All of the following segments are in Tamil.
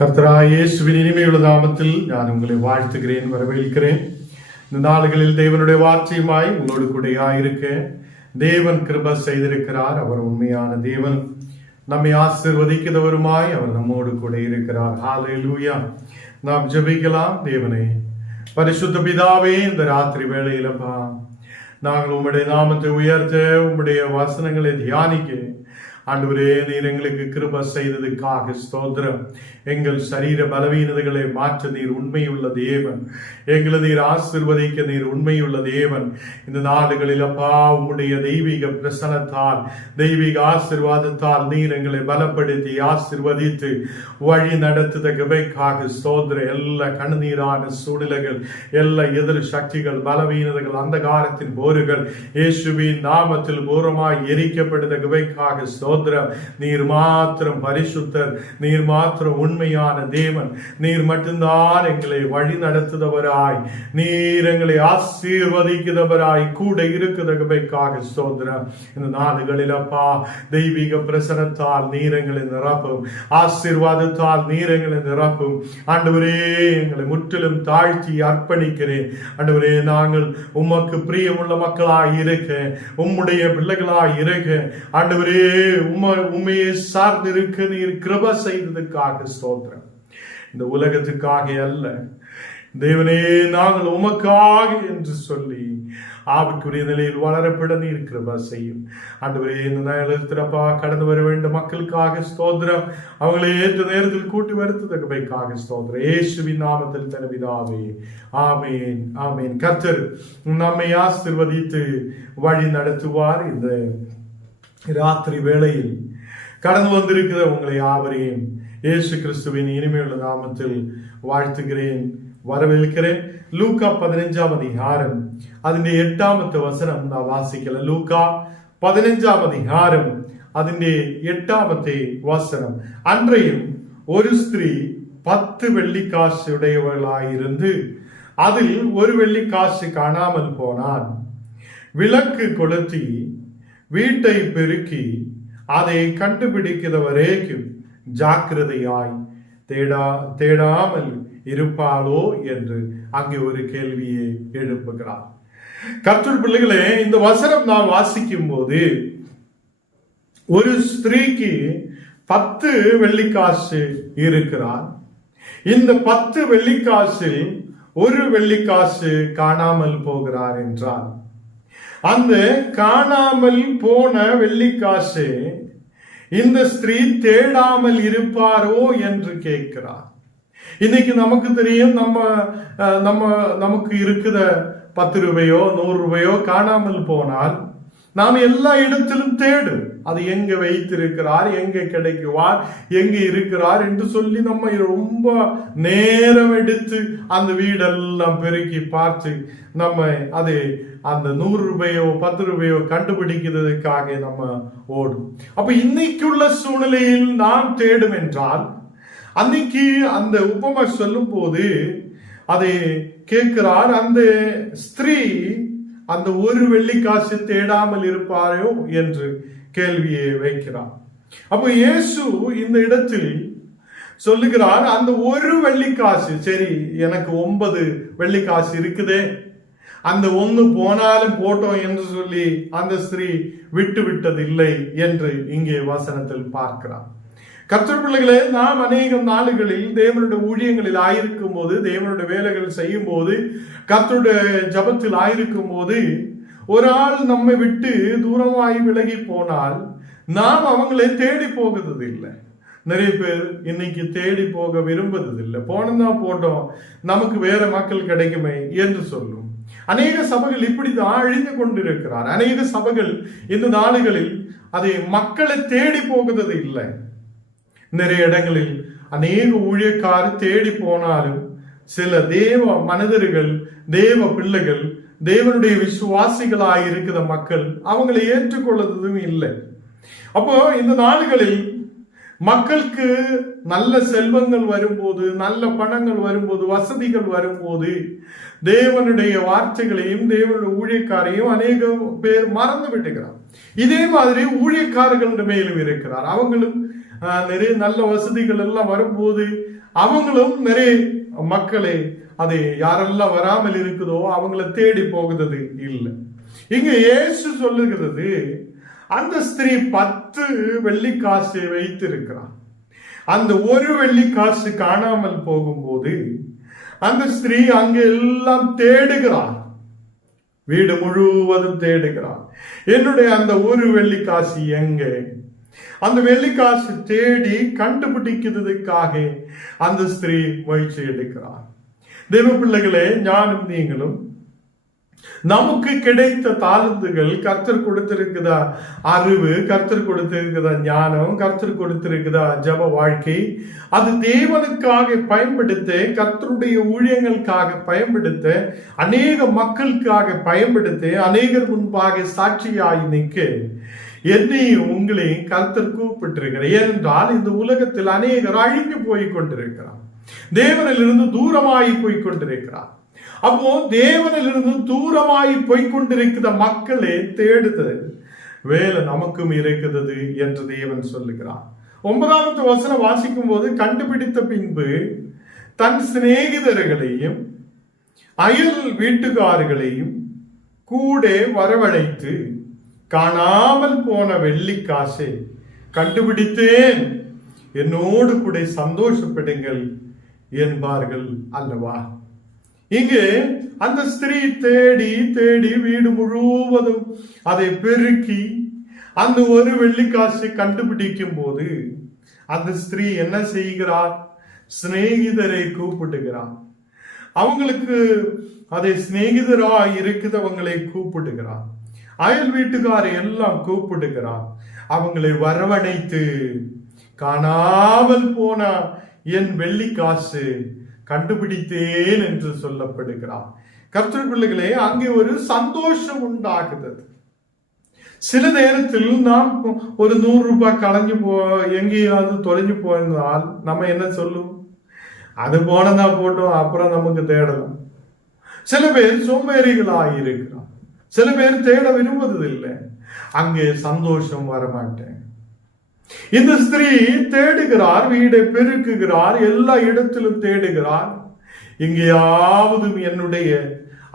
கர்த்தராகிய இயேசுவின் இனிமையுள்ள நாமத்தில் நான் உங்களை வாழ்த்துகிறேன், வரவேற்கிறேன். இந்த நாளுகளில் தேவனுடைய வார்த்தையுமாய் உங்களோடு கூட இருக்க தேவன் கிருபை செய்திருக்கிறார். அவர் உண்மையான தேவன், நம்மை ஆசீர்வதிக்கிறவருமாய் அவர் நம்மோடு கூட இருக்கிறார். ஹல்லேலூயா. நாம் ஜெபிக்கலாம். தேவனே, பரிசுத்த பிதாவே, இந்த ராத்திரி வேளையிலப்பா நாங்கள் உம்முடைய நாமத்தை உயர்த்த, உம்முடைய வசனங்களை தியானிக்க ஆண்டவரே, நீர் எங்களுக்கு கிருபை செய்ததுக்காக ஸ்தோத்திரம். எங்கள் சரீர பலவீனதைகளை மாற்ற நீர் உண்மையுள்ள தேவன். எங்களை நீர் ஆசீர்வதிக்க நீர் உண்மையுள்ள தேவன். இந்த நாடுகளில் அப்பா உம்முடைய தெய்வீக பிரசனத்தால், தெய்வீக ஆசீர்வாதத்தால் நீர் எங்களை பலப்படுத்தி ஆசீர்வதித்து வழி நடத்துத கிருபைக்காக ஸ்தோத்திரம். எல்லா கண்ணீரான சூழ்நிலைகள், எல்லா எதிர் சக்திகள், பலவீனதைகள், அந்தகாரத்தின் போர்கள் இயேசுவின் நாமத்தில் பூரமாய் எரிக்கப்படுத கிருபைக்காக ஸ்தோத்திரம். நீர் மாத்திரம் பரிசுத்தர், நீர் மாத்திரம் உண்மையான தேவன். நீர் மட்டும்தான் எங்களை வழி நடத்துதவராய், நீர் எங்களை ஆசீர்வதிக்கிறவராய் கூட இருக்குதற்காக ஸ்தோத்திரம். இந்த நாடுகளில் அப்பா தெய்வீக பிரசனத்தால் நீர் எங்களை நிரப்பும், ஆசீர்வாதத்தால் நீர் எங்களை நிரப்பும். ஆண்டவரே, எங்களை முற்றிலும் தாழ்த்தி அர்ப்பணிக்கிறேன். ஆண்டவரே, நாங்கள் உமக்கு பிரியமுள்ள மக்களாய் இருக்க, உம்முடைய பிள்ளைகளாய் இருக்க, ஆண்டவரே உண்மையை சார்ந்திருக்க நீர் கிருபை செய்ததற்காக ஸ்தோத்திரம். இந்த உலகத்துக்காக அல்ல தேவனே, நாங்கள் உமக்காக என்று சொல்லி ஆவிக்குரிய நிலையில் வளரப்பட நீர் கிருபை செய்யும். ஆண்டவரே, இந்த நேரத்திலப்பா கடந்து வர வேண்டும் மக்களுக்காக ஸ்தோத்திரம். அவங்களை ஏற்ற நேரத்தில் கூட்டி வருத்ததற்காக ஸ்தோத்திரம். இயேசுவின் நாமத்தில் தனவிதாவே, ஆமேன், ஆமேன். கர்த்தர் நம்மை ஆசீர்வதித்து வழி நடத்துவார். இந்த ராத்திரி வேளையில் கடந்து வந்திருக்கிற உங்களை யாவரையும் இயேசு கிறிஸ்துவின் இனிமையுள்ள நாமத்தில் வாழ்த்துகிறேன், வரவேற்கிறேன். லூக்கா 15ஆம் அதிகாரம் അതിന്റെ 8ാമത്തെ വചനം നാം വാസിക്കല. ലൂക്കാ 15ആം அதிகாரம் അതിന്റെ 8ാമത്തെ വചനം. அன்றையும் ஒரு ஸ்திரீ 10 வெள்ளிக்காசு உடையவளாயிருந்து அதில் ஒரு வெள்ளிக்காசு காணாமல் போனான். விளக்கு கொளுத்தி வீட்டை பெருக்கி அதை கண்டுபிடிக்கிற வரைக்கும் ஜாக்கிரதையாய் தேடாமல் இருப்பாளோ என்று அங்கே ஒரு கேள்வியை எழுப்புகிறார். கர்த்தர் பிள்ளைகளே, இந்த வசனம் நாம் வாசிக்கும் போது ஒரு ஸ்திரீக்கு 10 வெள்ளிக்காசு இருக்கிறார். இந்த 10 வெள்ளிக்காசில் ஒரு வெள்ளிக்காசு காணாமல் போகிறார் என்றால், அந்த காணாமல் போன வெள்ளிக்காசு இந்த ஸ்திரீ தேடாமல் இருப்பாரோ என்று கேட்கிறார். இன்னைக்கு நமக்கு தெரியும், நமக்கு இருக்கிற 10 ரூபாயோ 100 ரூபாயோ காணாமல் போனால் நாம் எல்லா இடத்திலும் தேடும். அது எங்க வைத்திருக்கிறார், எங்க கிடைக்குவார், எங்க இருக்கிறார் என்று சொல்லி நம்ம ரொம்ப நேரம் எடுத்து அந்த வீடெல்லாம் பெருக்கி பார்த்து நம்ம அது அந்த 100 ரூபாயோ 10 ரூபாயோ கண்டுபிடிக்கிறதுக்காக நம்ம ஓடும். அப்ப இன்னைக்குள்ள சூழ்நிலையில் நாம் தேடும் என்றால், அன்னைக்கு அந்த உபமா சொல்லும் போது அதை கேட்கிறார். அந்த ஸ்திரீ அந்த ஒரு வெள்ளிக்காசு தேடாமல் இருப்பாரோ என்று கேள்வியை வைக்கிறார். அப்போ இயேசு இந்த இடத்தில் சொல்லுகிறார், அந்த ஒரு வெள்ளிக்காசு, சரி எனக்கு 9 வெள்ளிக்காசு இருக்குதே, அந்த 1 போனாலும் போட்டோம் என்று சொல்லி அந்த ஸ்திரீ விட்டு விட்டதில்லை என்று இங்கே வசனத்தில் பார்க்கிறார். கர்த்தர் பிள்ளைகளே, நாம் அநேக நாளுகளில் தேவனுடைய ஊழியங்களில் ஆயிருக்கும் போது, தேவனுடைய வேலைகள் செய்யும் போது, கர்த்தருடைய ஜபத்தில் ஆயிருக்கும் போது ஒரு ஆள் நம்மை விட்டு தூரமாய் விலகி போனால் நாம் அவங்களை தேடி போகிறது இல்லை. நிறைய பேர் இன்னைக்கு தேடி போக விரும்புவதில்லை. போனதான் போட்டோம், நமக்கு வேற மக்கள் கிடைக்குமே என்று சொல்லும். அநேக சபைகள் இப்படிதான் அழிந்து கொண்டிருக்கிறார். அநேக சபைகள் இந்த நாடுகளில் அதை மக்களை தேடி போகிறது இல்லை. நிறைய இடங்களில் அநேக ஊழியக்காரர் தேடி போனாலும் சில தேவ மனிதர்கள், தேவ பிள்ளைகள், தேவனுடைய விசுவாசிகளாய் இருக்கிற மக்கள் அவங்களை ஏற்றுக்கொள்வதும் இல்லை. அப்போ இந்த நாடுகளில் மக்களுக்கு நல்ல செல்வங்கள் வரும்போது, நல்ல பணங்கள் வரும்போது, வசதிகள் வரும்போது தேவனுடைய வார்த்தைகளையும் தேவனுடைய ஊழியக்காரையும் அநேக பேர் மறந்து விட்டுகிறார். இதே மாதிரி ஊழியக்காரர்கள் மேலும் இருக்கிறார். அவங்களும் நிறைய நல்ல வசதிகள் எல்லாம் வரும்போது அவங்களும் நிறைய மக்களை அதை யாரெல்லாம் வராமல் இருக்குதோ அவங்கள தேடி போகிறது இல்லை. இங்க இயேசு சொல்லுகிறது, அந்த ஸ்திரீ 10 வெள்ளிக்காசை வைத்திருக்கிறார். அந்த ஒரு வெள்ளிக்காசு காணாமல் போகும்போது அந்த ஸ்திரீ அங்கே எல்லாம் தேடுகிறார், வீடு முழுவதும் தேடுகிறார். என்னுடைய அந்த ஒரு வெள்ளிக்காசு எங்கே? அந்த வெள்ளிக்காசு தேடி கண்டுபிடிக்கிறதுக்காக அந்த ஸ்திரீ முயற்சி எடுக்கிறார். தேவ பிள்ளைகளே, ஞானம் நீங்களும் நமக்கு கிடைத்த தாளந்துகள், கர்த்தர் கொடுத்திருக்குதா அறிவு, கர்த்தர் கொடுத்திருக்குதா ஞானம், கர்த்தர் கொடுத்திருக்குதா ஜப வாழ்க்கை, அது தேவனுக்காக பயன்படுத்த, கர்த்தருடைய ஊழியங்களுக்காக பயன்படுத்த, அநேக மக்களுக்காக பயன்படுத்த, அநேகர் முன்பாக சாட்சியாய் நிற்க என்னையும் உங்களையும் கர்த்தர் கூப்பிட்டிருக்கிறார். ஏனென்றால் இந்த உலகத்தில் அநேகர் அழிந்து போய் கொண்டிருக்கிறார், தேவனிலிருந்து தூரமாய் போய் கொண்டிருக்கிறார். அப்போ தேவனிலிருந்து தூரமாய் போய்கொண்டிருக்கிற மக்களே தேடுதல் வேலை நமக்கும் இருக்கிறது என்று தேவன் சொல்லுகிறார். 9வது வசனம் வாசிக்கும் போது, கண்டுபிடித்த பின்பு தன் சிநேகிதர்களையும் அயல் வீட்டுக்காரர்களையும் கூட வரவழைத்து, காணாமல் போன வெள்ளிக்காசை கண்டுபிடித்தேன், என்னோடு கூட சந்தோஷப்படுங்கள் என்பார்கள் அல்லவா. இங்கு அந்த ஸ்திரீ தேடி தேடி வீடு முழுவதும் அதை பெருக்கி அந்த ஒரு வெள்ளிக்காசை கண்டுபிடிக்கும் போது அந்த ஸ்திரீ என்ன செய்கிறார்? சிநேகிதரை கூப்பிடுகிறார். அவங்களுக்கு அதை சிநேகிதராய் இருக்கிறவங்களை கூப்பிடுகிறார். அயல் வீட்டுக்காரை எல்லாம் கூப்பிடுகிறார். அவங்களை வரவழைத்து, காணாமல் போன என் வெள்ளிக்காசு கண்டுபிடித்தேன் என்று சொல்லப்படுகிறார். கர்த்தர் பிள்ளைகளே, அங்கே ஒரு சந்தோஷம் உண்டாகுது. சில நேரத்தில் நாம் ஒரு 100 ரூபாய் கலைஞ்சு எங்கேயாவது தொலைஞ்சு போயிருந்தால் நம்ம என்ன சொல்லுவோம்? அது போனதா போட்டோம், அப்புறம் நமக்கு தேடலாம். சில பேர் சோம்பேறிகளாக இருக்கிறார், சில பேர் தேட விரும்புவதில்லை. அங்கே சந்தோஷம் வரமாட்டேன். இந்த ஸ்திரீ தேடுகிறார், வீடை பெருக்குகிறார், எல்லா இடத்திலும் தேடுகிறார். எங்கேயாவது என்னுடைய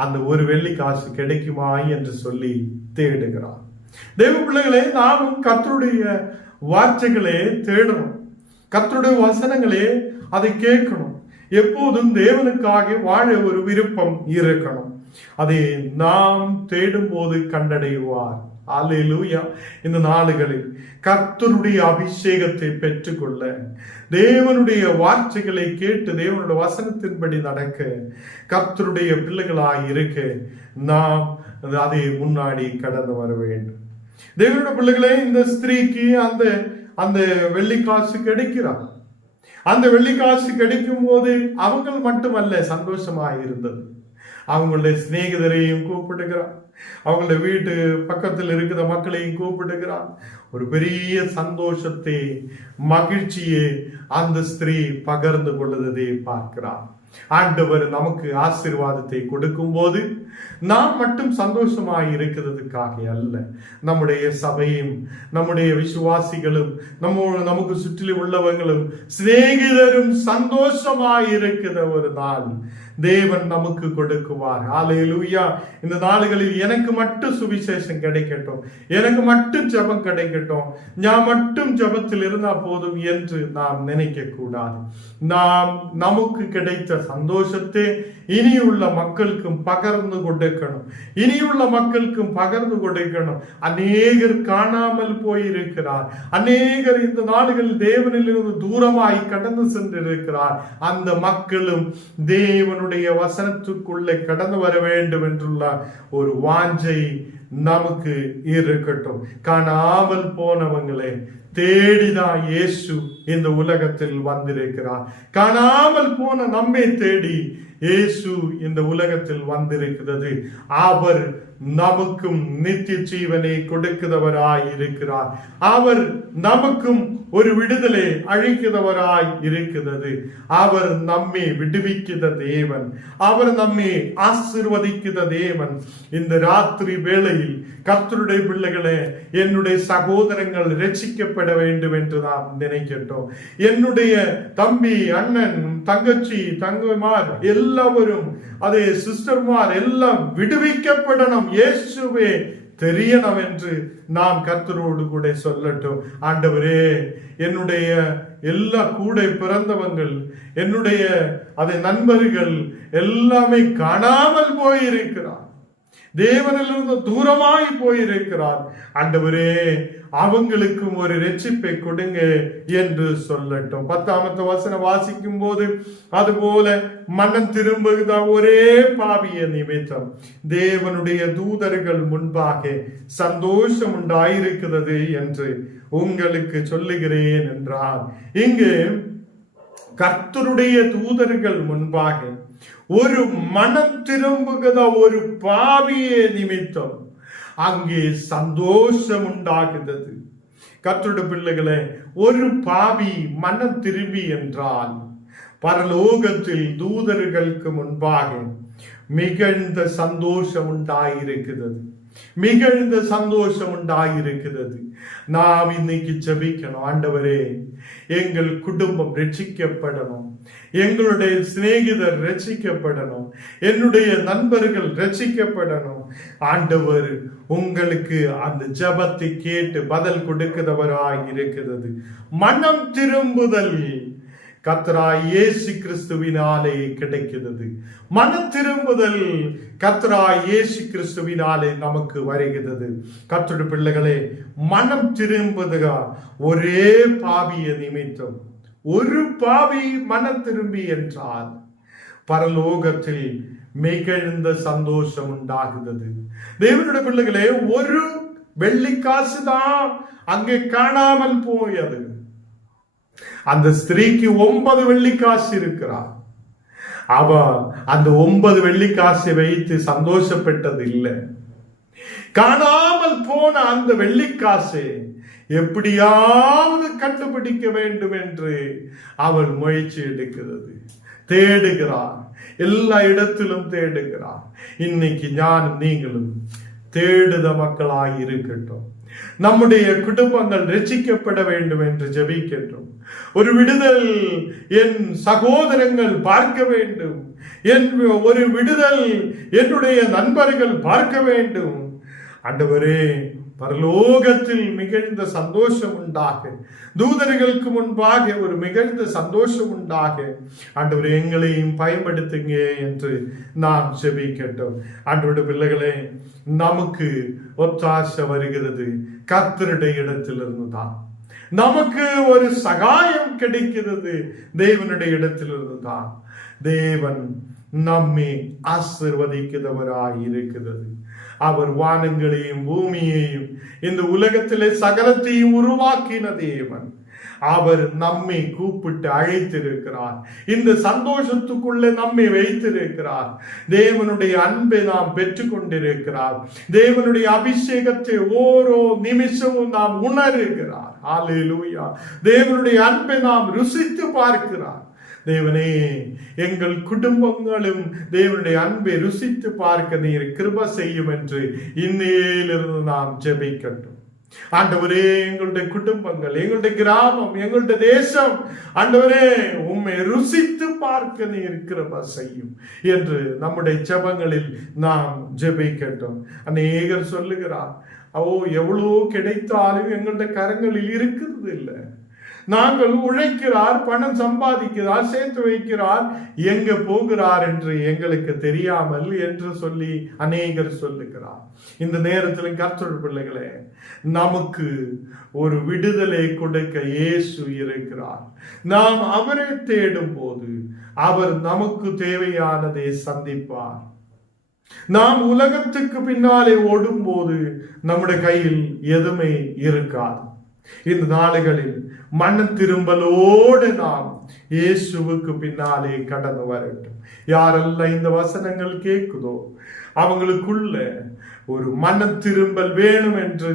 அந்த ஒரு வெள்ளிக்காசு கிடைக்குமா என்று சொல்லி தேடுகிறார். தேவ பிள்ளைகளே, நாமும் கர்த்தருடைய வார்த்தைகளே தேடணும், கர்த்தருடைய வசனங்களே அதை கேட்கணும். எப்போதும் தேவனுக்காக வாழ ஒரு விருப்பம் இருக்கணும். அதை நாம் தேடும் போது கண்டடைவார். அல்லேலூயா. இந்த நாளுகளில் கர்த்தருடைய அபிஷேகத்தை பெற்றுக்கொள்ள, தேவனுடைய வார்த்தைகளை கேட்டு தேவனுடைய வசனத்தின்படி நடக்க, கர்த்தருடைய பிள்ளைகளாய் இருக்க நாம் அதை முன்னாடி கடந்து வர வேண்டும். தேவனுடைய பிள்ளைகளே, இந்த ஸ்திரீக்கு அந்த வெள்ளிக்காசு கிடைக்கிறார். அந்த வெள்ளிக்காசு கிடைக்கும் போது அவங்கள் மட்டுமல்ல சந்தோஷமாக இருந்தது, அவங்களுடைய சிநேகிதரையும் கூப்பிடுகிறார், அவங்களுடைய வீட்டு பக்கத்தில் இருக்கிற மக்களையும் கூப்பிடுகிறார். ஒரு பெரிய சந்தோஷத்தை, மகிழ்ச்சியை அந்த ஸ்திரீ பகிர்ந்து கொள்வதை பார்க்கிறார். ஆண்டவர் நமக்கு ஆசீர்வாதத்தை கொடுக்கும் போது நாம் மட்டும் சந்தோஷமாய் இருக்கிறதுக்காக அல்ல, நம்முடைய சபையும் நம்முடைய விசுவாசிகளும் நமக்கு சுற்றி உள்ளவங்களும் சிநேகிதரும் சந்தோஷமாய் இருக்கிற ஒரு நாள் தேவன் நமக்கு கொடுக்குவார். அல்லேலூயா. இந்த நாளுகளில் எனக்கு மட்டும் சுவிசேஷம் கிடைக்கட்டும், எனக்கு மட்டும் ஜெபம் கிடைக்கட்டும், நான் மட்டும் ஜெபத்தில் இருந்தா போதும் என்று நாம் நினைக்க கூடாது. நாம் நமக்கு கிடைத்த சந்தோஷத்தை இனியுள்ள மக்களுக்கும் பகிர்ந்து கொடுக்கணும், இனியுள்ள மக்களுக்கும் பகிர்ந்து கொடுக்கணும். அநேகர் காணாமல் போயிருக்கிறார், அநேகர் இந்த நாடுகளில் தேவனில் இருந்து தூரமாய் கடந்து சென்றிருக்கிறார். அந்த மக்களும் தேவனுடைய வசனத்துக்குள்ளே கடந்து வர வேண்டும் என்றுள்ள ஒரு வாஞ்சை நமக்கு இருக்கட்டும். காணாமல் போனவங்களே தேடிதான் இயேசு இந்த உலகத்தில் வந்திருக்கிறார். காணாமல் போன நம்மை தேடி இயேசு இந்த உலகத்தில் வந்திருக்கிறது. அவர் நமக்கும் நித்திய ஜீவனை கொடுக்கிறவராய் இருக்கிறார். அவர் நமக்கும் ஒரு விடுதலை அழிக்கிறவராய் இருக்கிறது. அவர் நம்மை விடுவிக்கிற தேவன், அவர் நம்மை ஆசீர்வதிக்கிற தேவன். இந்த ராத்திரி வேளையில் கர்த்தருடைய பிள்ளைகளே, என்னுடைய சகோதரங்கள் ரட்சிக்கப்பட ரட்சிக்கப்பட வேண்டும் என்று நாம் நினைக்கட்டும். என்னுடைய தம்பி, அண்ணன், தங்கச்சி, தங்கைமார் எல்லாரும், அதே சிஸ்டர்மார் எல்லாம் விடுவிக்கப்படணும், இயேசுவே தெரியணும் என்று நாம் கர்த்தரோடு கூட சொல்லட்டும். ஆண்டவரே, என்னுடைய எல்லா கூட பிறந்தவங்கள், என்னுடைய அதை நண்பர்கள் எல்லாமே காணாமல் போயிருக்கிறார், தேவனிலிருந்து தூரமாய் போயிருக்கிறார். ஆண்டவரே, அவங்களுக்கும் ஒரு ரட்சிப்பை கொடுங்க என்று சொல்லட்டும். 10ஆம் வசனம் வாசிக்கும் போது, அதுபோல மனம் திரும்புகிற ஒரே பாவிய நிமித்தம் தேவனுடைய தூதர்கள் முன்பாக சந்தோஷம் உண்டாயிருக்கிறது என்று உங்களுக்கு சொல்லுகிறேன் என்றார். இங்கு கர்த்தருடைய தூதர்கள் முன்பாக ஒரு மனம் திரும்புகிற ஒரு பாவிய நிமித்தம் அங்கே சந்தோஷம் உண்டாகிறது. கர்த்தருடைய பிள்ளைகளே, ஒரு பாவி மனம் திரும்பி என்றால் பரலோகத்தில் தூதர்களுக்கு முன்பாக மிகுந்த சந்தோஷம் உண்டாயிருக்கிறது, மிகுந்த சந்தோஷம் உண்டாயிருக்கிறது. நாம் இன்னைக்கு ஜெபிக்கணும், ஆண்டவரே எங்கள் குடும்பம் ரட்சிக்கப்படணும், எங்களுடைய சிநேகிதர் ரட்சிக்கப்படணும், என்னுடைய நண்பர்கள் ரட்சிக்கப்படணும். ஆண்டவர் உங்களுக்கு அந்த ஜெபத்தை கேட்டு பதில் கொடுக்கிறவராய் இருக்கிறது. மனம் திரும்புதல் கர்த்தராய் இயேசு கிறிஸ்துவினாலே கிடைக்கிறது. மன திரும்புதல் கர்த்தராய் இயேசு கிறிஸ்துவினாலே நமக்கு வருகிறது. கர்த்தருடைய பிள்ளைகளே, மனம் திரும்புதா ஒரே பாவிய நிமித்தம், ஒரு பாவி மனம் திரும்பி என்றால் பரலோகத்தில் மிகுந்த சந்தோஷம் உண்டாகுகிறது. தேவனுடைய பிள்ளைகளே, ஒரு வெள்ளிக்காசு தான் அங்கே காணாமல் போயது. அந்த ஸ்திரீக்கு 9 வெள்ளிக்காசு இருக்கிறார். அவ அந்த 9 வெள்ளிக்காசை வைத்து சந்தோஷப்பட்டது இல்லை. காணாமல் போன அந்த வெள்ளிக்காசை எப்படியாவது கண்டுபிடிக்க வேண்டும் என்று அவள் முயற்சி எடுக்கிறது, தேடுகிறார், எல்லா இடத்திலும் தேடுகிறார். இன்னைக்கு ஞானம் நீங்களும் தேடுத மக்களாய் இருக்கட்டும். நம்முடைய குடும்பங்கள் ரட்சிக்கப்பட வேண்டும் என்று ஜெபிக்கின்றோம். ஒரு விடுதல் என் சகோதரங்கள் பார்க்க வேண்டும், ஒரு விடுதல் என்னுடைய நண்பர்கள் பார்க்க வேண்டும். ஆண்டவரே, பரலோகத்தில் மிகுந்த சந்தோஷம் உண்டாக, தூதர்களுக்கு முன்பாக ஒரு மிகுந்த சந்தோஷம் உண்டாக ஆண்டவரே எங்களையும் பயன்படுத்துங்க என்று நாம் ஜெபிக்கட்டும். ஆண்டவருடைய பிள்ளைகளே, நமக்கு ஒத்தாசை வருகிறது கர்த்தருடைய இடத்திலிருந்து தான். நமக்கு ஒரு சகாயம் கிடைக்கிறது தேவனுடைய இடத்திலிருந்து தான். தேவன் நம்மை ஆசீர்வதிக்கிறவராய் இருக்கிறது. அவர் வானங்களையும் பூமியையும் இந்த உலகத்திலே சகலத்தையும் உருவாக்கின தேவன். அவர் நம்மை கூப்பிட்டு அழைத்திருக்கிறார், இந்த சந்தோஷத்துக்குள்ளே நம்மை வைத்திருக்கிறார். தேவனுடைய அன்பை நாம் பெற்றுக் கொண்டிருக்கிறார். தேவனுடைய அபிஷேகத்தை ஓரோ நிமிஷமும் நாம் உணர்கிறார். ஹல்லேலூயா. தேவனுடைய அன்பை நாம் ருசித்து பார்க்கிறார். தேவனே, எங்கள் குடும்பங்களும் தேவனுடைய அன்பை ருசித்து பார்க்க நீர் கிருபை செய்யும் என்று இன்னையிலிருந்து நாம் ஜெபிக்கட்டும். ஆண்டவரே, எங்களுடைய குடும்பங்கள், எங்களுடைய கிராமம், எங்களுடைய தேசம், ஆண்டவரே உம்மை ருசித்து பார்க்க நீர் கிருபை செய்யும் என்று நம்முடைய ஜெபங்களில் நாம் ஜெபிக்கட்டும். அநேகர் சொல்லுகிறார், எவ்வளோ கிடைத்தாலும் எங்களுடைய கரங்களில் இருக்கிறது இல்லை. நாங்கள் உழைக்கிறார், பணம் சம்பாதிக்கிறார், சேர்த்து வைக்கிறார், எங்க போகிறார் என்று எங்களுக்கு தெரியாமல் என்று சொல்லி அநேகர் சொல்லுகிறார். இந்த நேரத்தில் கர்த்தருடைய பிள்ளைகளே, நமக்கு ஒரு விடுதலை கொடுக்க இயேசு இருக்கிறார். நாம் அவரை தேடும் போது அவர் நமக்கு தேவையானதை சந்திப்பார். நாம் உலகத்துக்கு பின்னாலே ஓடும் போது நம்முடைய கையில் எதுவுமே இருக்காது. இந்த நாடுகளில் மன திரும்பலோடு நாம் இயேசுவுக்கு பின்னாலே கடந்து வரட்டும். யாரெல்லாம் இந்த வசனங்கள் கேட்குதோ அவங்களுக்குள்ள ஒரு மன திரும்பல் வேணும் என்று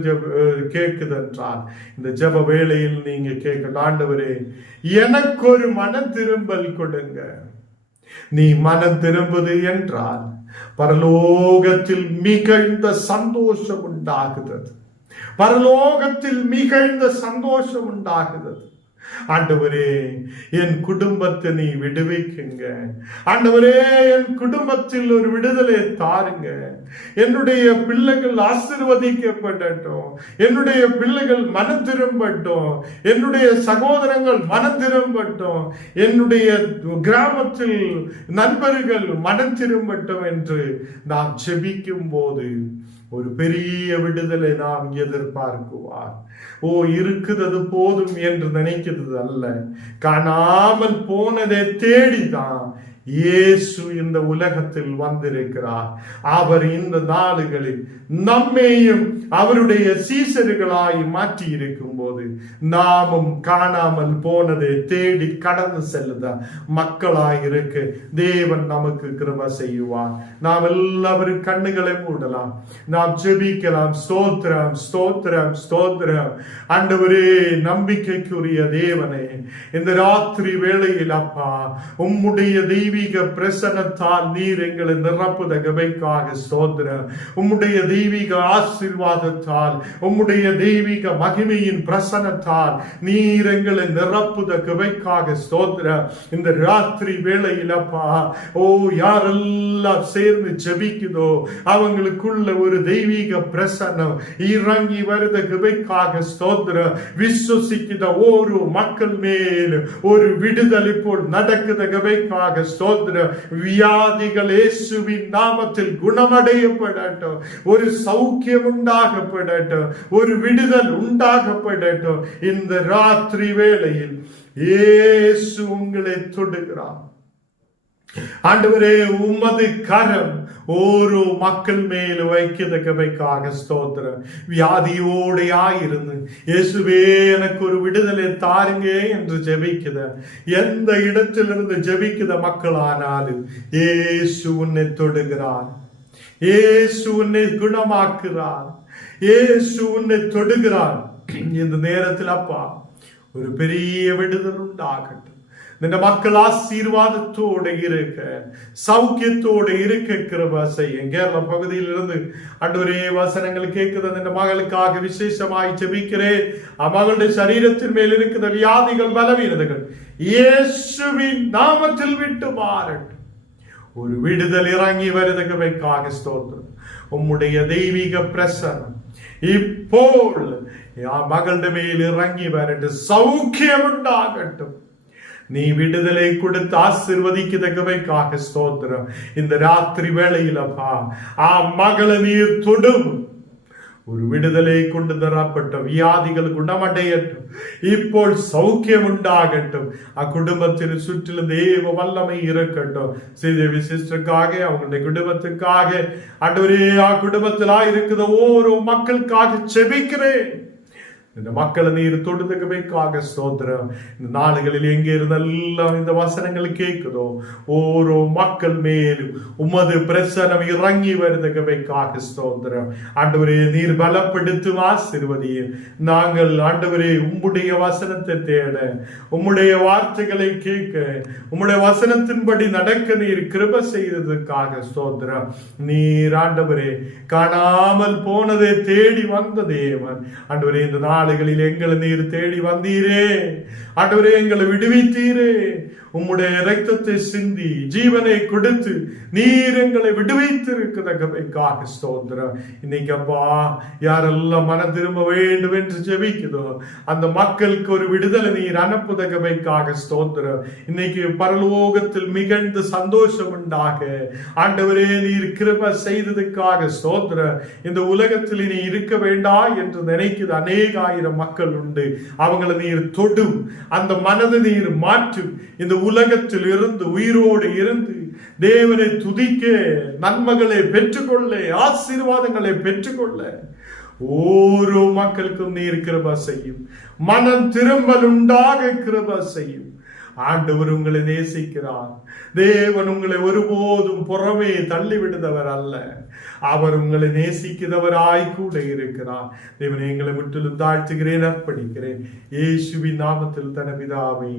கேட்குதென்றால் இந்த ஜெப வேளையில் நீங்க கேட்கணும், ஆண்டவரே எனக்கு ஒரு மன திரும்பல் கொடுங்க. நீ மனம் திரும்புது என்றால் பரலோகத்தில் மிகுந்த சந்தோஷம் உண்டாகுது. பரலோகத்தில் மிகுந்த சந்தோஷம் உண்டாகிறது. ஆண்டவரே, என் குடும்பத்தை நீ விடுவிக்குங்க. ஆண்டவரே, என் குடும்பத்தில் ஒரு விடுதலை தாருங்க. என்னுடைய பிள்ளைகள் ஆசீர்வதிக்கப்படட்டும். என்னுடைய பிள்ளைகள் மனம் திரும்பட்டும். என்னுடைய சகோதரங்கள் மனம் திரும்பட்டும். என்னுடைய கிராமத்தில் நண்பர்கள் மனம் திரும்பட்டும் என்று நாம் ஜெபிக்கும் போது ஒரு பெரிய விடுதலை நாம் எதிர்பார்க்குவார். இருக்கிறது போதும் என்று நினைக்கிறது அல்ல, காணாமல் போனதை தேடிதான் இயேசு இந்த உலகத்தில் வந்திருக்கிறார். அவர் இந்த நாடுகளில் நம்மையும் அவருடைய சீசர்களாய் மாற்றி இருக்கும் போது நாமும் காணாமல் போனதை தேடி கடந்து செல்லுத மக்களாய் இருக்கு தேவன் நமக்கு கிருபை செய்வார். நாம் எல்லாரும் கண்ணுகளை மூடலாம், நாம் ஜெபிக்கலாம். ஸ்தோத்திரம், ஸ்தோத்திரம், ஸ்தோத்திரம். ஆண்டவரே, நம்பிக்கைக்குரிய தேவனே, இந்த ராத்திரி வேளையில் அப்பா உம்முடைய தெய்வீக பிரசன்னத்தால் நீர் எங்களை நிரப்புத கிருபைக்காக ஸ்தோத்திரம். உம்முடைய தெய்வீக ஆசீர்வாதத்தால், உம்முடைய தெய்வீக மகிமையின் பிரசன்னத்தால் நீர் எங்களை நிரப்புத கிருபைக்காக ஸ்தோத்திரம். இந்த ராத்திரி வேளையில் அப்பா யாரெல்லாம் சேர்ந்து ஜெபிக்குதோ அவங்களுக்குள்ள ஒரு தெய்வீக பிரசன்னம் இறங்கி வருத கிருபைக்காக ஸ்தோத்திரம். விசுவசிக்கிற ஒரு மக்கள் மேல் ஒரு விடுதலை போல் நடக்குத கிருபைக்காக ஸ்தோத்திரம். வியாதிகள் இயேசுவின் நாமத்தில் குணமடையப்படட்டும். ஒரு சௌக்கியம் உண்டாகப்படட்டும். ஒரு விடுதல் உண்டாகப்படட்டும். இந்த ராத்திரி வேளையில் இயேசு உங்களை தொடுகிறார். ஆண்டவரே, உமது கரம் ஒரு மக்கள் மேல் வைக்கிற கிருபைக்காக ஸ்தோத்திரம். வியாதியோடு ஆயிருந்து இயேசுவே எனக்கு ஒரு விடுதலை தாருங்க என்று ஜெபிக்கிற எந்த இடத்திலிருந்து ஜெபிக்கிற மக்களானாலும் இயேசு உன்னை தொடுகிறார். இயேசு உன்னை குணமாக்குறார். இயேசு உன்னை தொடுகிறார். இந்த நேரத்தில் அப்பா ஒரு பெரிய விடுதல் உண்டாகட்டும். இந்த மக்கள் ஆசீர்வாதத்தோடு இருக்க, சௌக்கியத்தோடு இருக்க கிருபை செய்ய. கேரள பகுதியிலிருந்து ஆண்டவரே வசனங்கள் கேட்குது. இந்த மகளுக்காக விசேஷமாய் ஜெபிக்கிறேன். மகளுடைய சரீரத்தின் மேல் இருக்கிற வியாதிகள், பலவீனங்கள் இயேசுவின் நாமத்தில் விட்டு மாறட்டும். ஒரு விடுதல் இறங்கி வருதுக்காக ஸ்தோத்திரம். உம்முடைய தெய்வீக பிரசன்னம் ഇപ്പോൾ மகளுடைய மேல் இறங்கி வரட்டும். சௌக்கியம் உண்டாகட்டும். நீ விடுதலை கொடுத்து ஆசீர்வதிக்கத்தக்கவைக்காக ஸ்தோத்திரம். இந்த ராத்திரி வேளையில் அப்பா மகளை நீர் தொடும். ஒரு விடுதலை கொண்டு தரப்பட்ட வியாதிகள் குணமடையட்டும். இப்போ சௌக்கியம் உண்டாகட்டும். அக்குடும்பத்தின் சுற்றிலும் தேவ வல்லமை இருக்கட்டும். ஸ்ரீதேவி சிஸ்டருக்காக, அவங்களுடைய குடும்பத்துக்காக, ஆண்டவரே குடும்பத்தில் இருக்கிற ஓரோ மக்களுக்காக ஜெபிக்கிறேன். இந்த மக்களை நீர் தொடுதகவைக்காக ஸ்தோத்திரம். இந்த நாடுகளில் எங்கே இருந்தெல்லாம் இந்த வசனங்கள் கேட்குதோ ஓரோ மக்கள் மேலும் உமது பிரசனம் இறங்கி வருதகவைக்காக ஸ்தோத்திரம். ஆண்டவரே, நீர் பலப்படுத்தும் ஆசீர்வதியும். நாங்கள் ஆண்டவரே உம்முடைய வசனத்தை தேட, உம்முடைய வார்த்தைகளை கேட்க, உம்முடைய வசனத்தின்படி நடக்க நீர் கிருபை செய்ததுக்காக ஸ்தோத்திரம். நீர் ஆண்டவரே காணாமல் போனதை தேடி வந்த தேவன். ஆண்டவரே, இந்த நாடுகளில் எங்களை நீர் தேடி வந்தீரே. ஆண்டவரே, எங்களை விடுவித்தீரே. உம்முடைய இரத்தத்தை சிந்தி ஜீவனை கொடுத்து நீர் எங்களை விடுவித்திருக்கிறதுக்காக ஸ்தோத்திரம். இன்னைக்கு அப்பா யாரெல்லாம் மனம் திரும்ப வேண்டும் என்று ஜெபிக்குதோ அந்த மக்களுக்கு ஒரு விடுதலை நீர் அனுப்புதகவைக்காக ஸ்தோத்திரம். இன்னைக்கு பரலோகத்தில் மிகுந்த சந்தோஷம் உண்டாக ஆண்டவரே நீர் கிருபை செய்ததுக்காக ஸ்தோத்திரம். இந்த உலகத்தில் நீ இருக்க வேண்டாம் என்று நினைக்கிற அநேகாயிரம் மக்கள் உண்டு. அவங்களை நீர் தொடும். அந்த மனதை நீர் மாற்றும். இந்த உலகத்தில் இருந்து உயிரோடு இருந்து தேவனை துதிக்க, நன்மைகளை பெற்றுக்கொள்ள, ஆசீர்வாதங்களை பெற்றுக்கொள்ள ஓரோ மக்களுக்கும் நீர் கிருபை செய்யும். மனம் திரும்பல் உண்டாக கிருபை செய்யும். ஆண்டவர் உங்களை நேசிக்கிறார். தேவன் உங்களை ஒருபோதும் புறமே தள்ளிவிடுதவர் அல்ல. அவர் உங்களை நேசிக்கிறவராய் கூட இருக்கிறார். தேவனை எங்களை முற்றிலும் தாழ்த்துகிறேன், அர்ப்பணிக்கிறேன். இயேசுவின் நாமத்தில் தன பிதாவே.